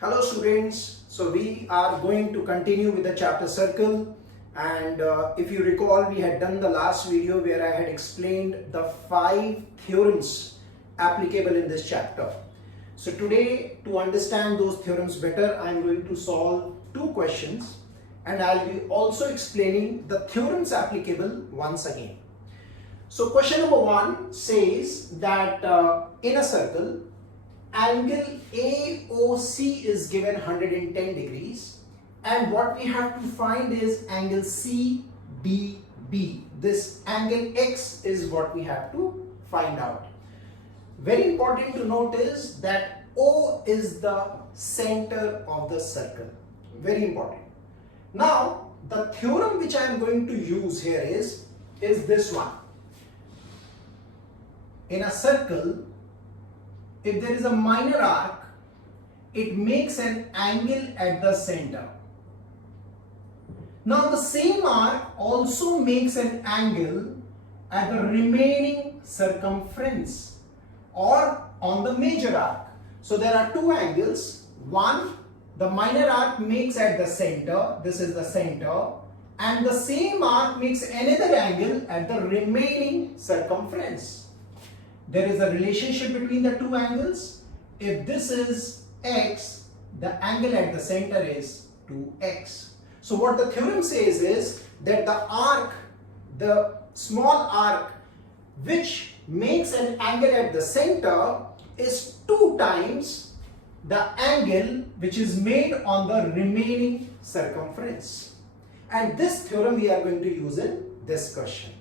Hello students, so we are going to continue with the chapter circle, and if you recall, we had done the last video where I had explained the 5 theorems applicable in this chapter. So today, to understand those theorems better, I am going to solve 2 questions and I will be also explaining the theorems applicable once again. So question number 1 says that in a circle, angle AOC is given 110 degrees and what we have to find is angle CDB. This angle X is what we have to find out. Very important to note is that O is the center of the circle. Very important. Now the theorem which I am going to use here is this one. In a circle, if there is a minor arc, it makes an angle at the center. Now the same arc also makes an angle at the remaining circumference or on the major arc. So there are 2 angles. One, the minor arc makes at the center, this is the center, and the same arc makes another angle at the remaining circumference. There is a relationship between the 2 angles. If this is x, the angle at the center is 2x. So what the theorem says is that the arc, the small arc which makes an angle at the center is 2 times the angle which is made on the remaining circumference. And this theorem we are going to use in this question.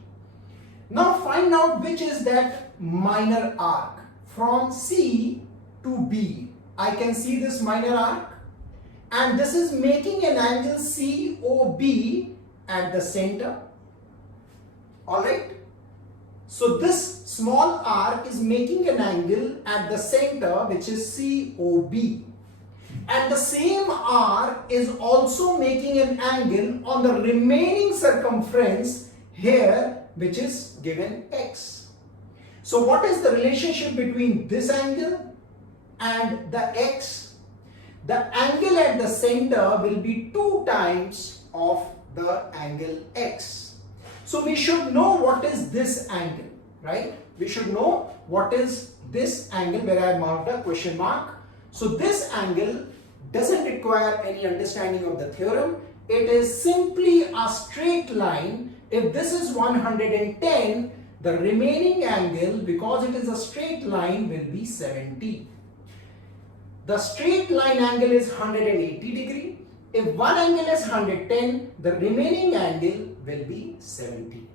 Now find out which is that minor arc from C to B. I can see this minor arc and this is making an angle COB at the center. Alright. So this small arc is making an angle at the center which is COB. And the same arc is also making an angle on the remaining circumference here, which is given x. So what is the relationship between this angle and the x? The angle at the center will be 2 times of the angle x. So we should know what is this angle, right? We should know what is this angle where I marked a question mark. So this angle doesn't require any understanding of the theorem. It is simply a straight line. If this is 110, the remaining angle, because it is a straight line, will be 70. The straight line angle is 180 degree. If one angle is 110, the remaining angle will be 70.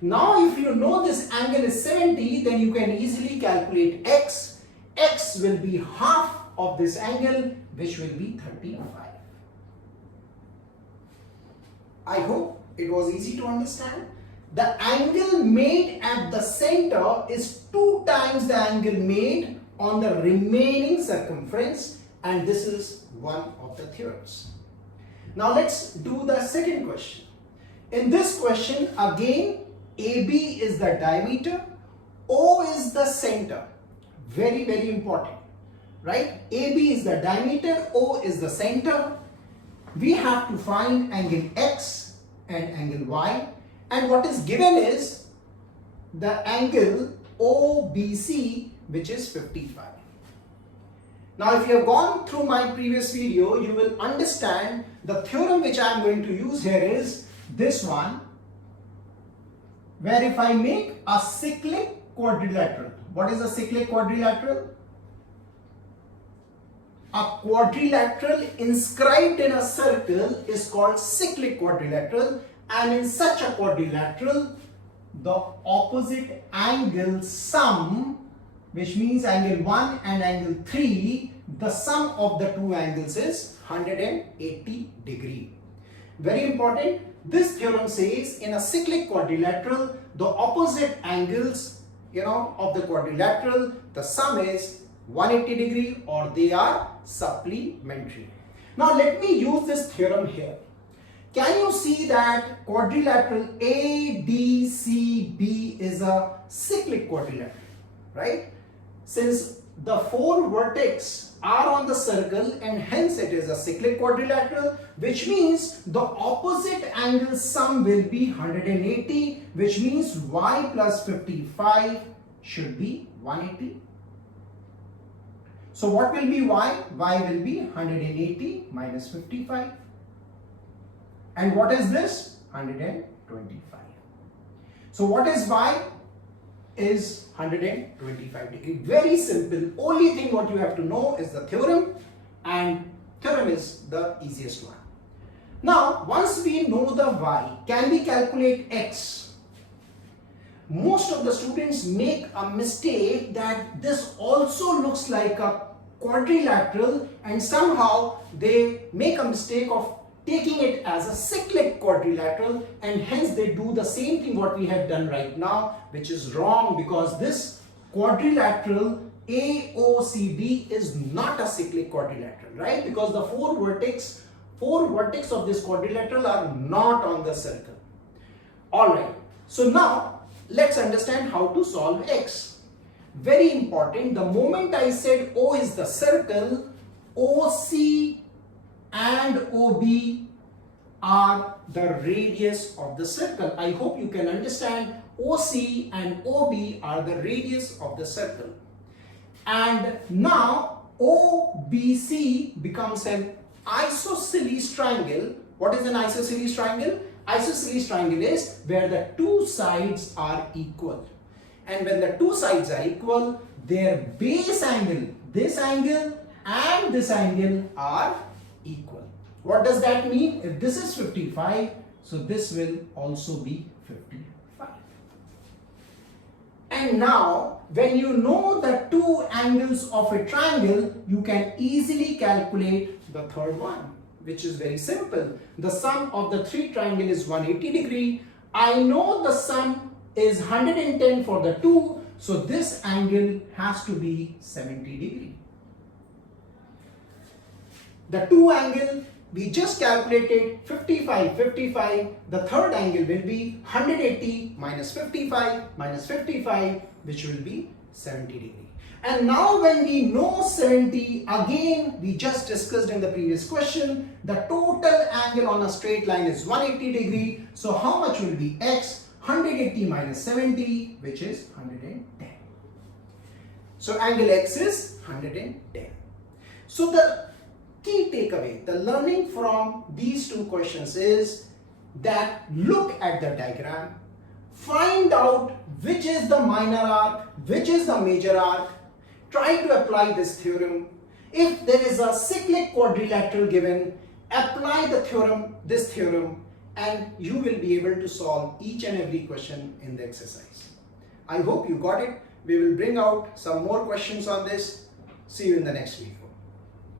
Now if you know this angle is 70, then you can easily calculate x. X will be half of this angle, which will be 35. I hope it was easy to understand. The angle made at the center is 2 times the angle made on the remaining circumference, and this is one of the theorems. Now let's do the second question. In this question, again, AB is the diameter, O is the center. Very, very important, right? AB is the diameter, O is the center. We have to find angle X and angle Y, and what is given is the angle OBC, which is 55. Now if you have gone through my previous video, you will understand the theorem which I am going to use here is this one, where if I make a cyclic quadrilateral. What is a cyclic quadrilateral? A quadrilateral inscribed in a circle is called cyclic quadrilateral, and in such a quadrilateral, the opposite angle sum, which means angle 1 and angle 3, the sum of the 2 angles is 180 degree. Very important. This theorem says in a cyclic quadrilateral, the opposite angles, of the quadrilateral, the sum is 180 degree, or they are supplementary. Now let me use this theorem here. Can you see that quadrilateral ADCB is a cyclic quadrilateral, right? Since the 4 vertex are on the circle and hence it is a cyclic quadrilateral, which means the opposite angle sum will be 180, which means y plus 55 should be 180. So what will be y? Y will be 180 minus 55. And what is this? 125. So what is y? Is 125 degree. Very simple. Only thing what you have to know is the theorem, and theorem is the easiest one. Now, once we know the y, can we calculate x? Most of the students make a mistake that this also looks like a quadrilateral, and somehow they make a mistake of taking it as a cyclic quadrilateral, and hence they do the same thing what we have done right now, which is wrong, because this quadrilateral AOCD is not a cyclic quadrilateral, right? Because the four vertex of this quadrilateral are not on the circle. Alright, so now let's understand how to solve x. Very important, the moment I said O is the circle, OC and OB are the radius of the circle. I hope you can understand. OC and OB are the radius of the circle. And now OBC becomes an isosceles triangle. What is an isosceles triangle? Isosceles triangle is where the two sides are equal. And when the two sides are equal, their base angle, this angle and this angle are equal. What does that mean? If this is 55, so this will also be 55. And now, when you know the two angles of a triangle, you can easily calculate the third one, which is very simple. The sum of the three triangle is 180 degree. I know the sum is 110 for the two, so this angle has to be 70 degree. The two angle we just calculated 55, 55. The third angle will be 180 minus 55, which will be 70 degree. And now when we know 70, again we just discussed in the previous question, the total angle on a straight line is 180 degree. So how much will be x? 180 minus 70, which is 110. So angle x is 110. So the key takeaway, the learning from these two questions is that look at the diagram, find out which is the minor arc, which is the major arc, try to apply this theorem. If there is a cyclic quadrilateral given, apply the theorem, this theorem, and you will be able to solve each and every question in the exercise. I hope you got it. We will bring out some more questions on this. See you in the next video.